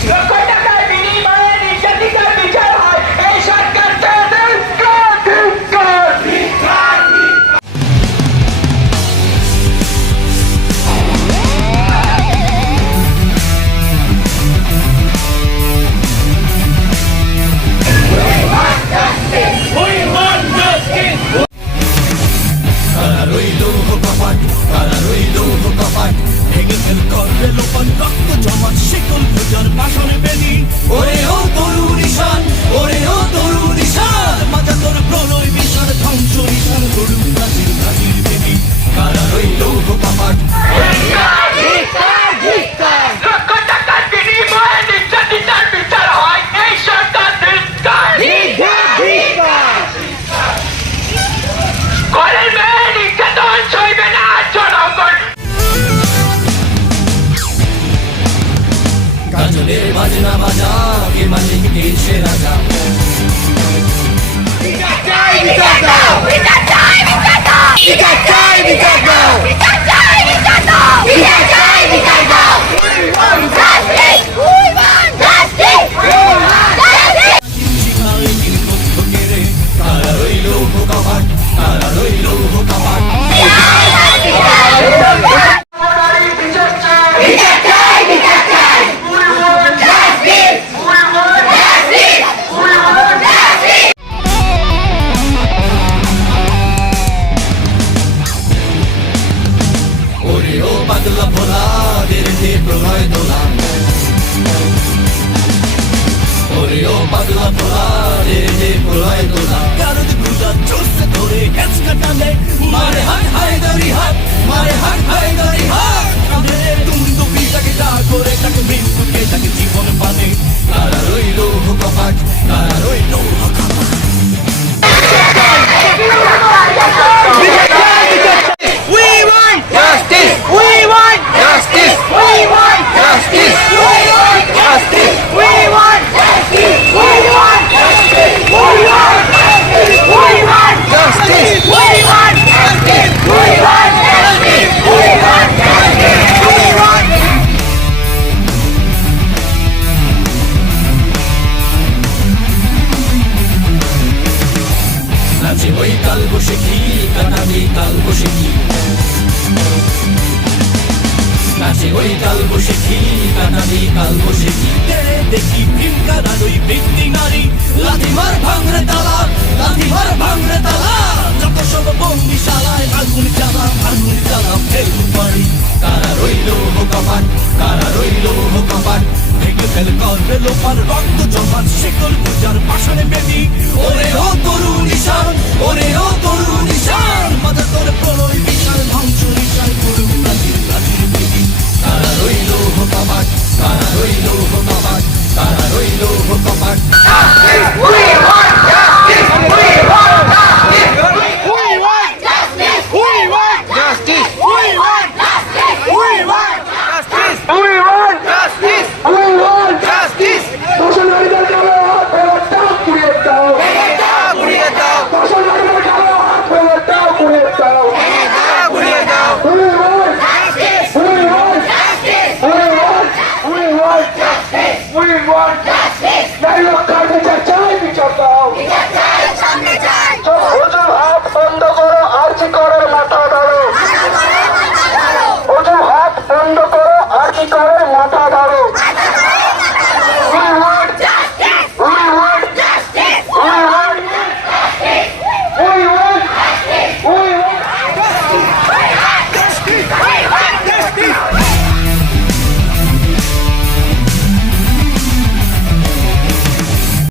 Gracias. Voodoo diri di pulau itu ওই কাল বসে কি কাটাবি কাল বসে কি নাচে ওই কাল বসে কি কাটাবি কাল বসে কি দেখি প্রিয়ঙ্কা ওই বৃত্তি নারী লাথি মার ভাঙরে তালা লাথি মার ভাঙরে তালা যত সব বন্দি শালায় আগুন জ্বালা আগুন জ্বালা ফেল বাড়ি কারা রইল কপাট কারা রইল কপাট ভেঙে ফেল করবে লোপার রক্ত জমান শিকল পূজার পাশানে বেদি ওরে ও 大家都一路疯狂奔，大家都一路，大。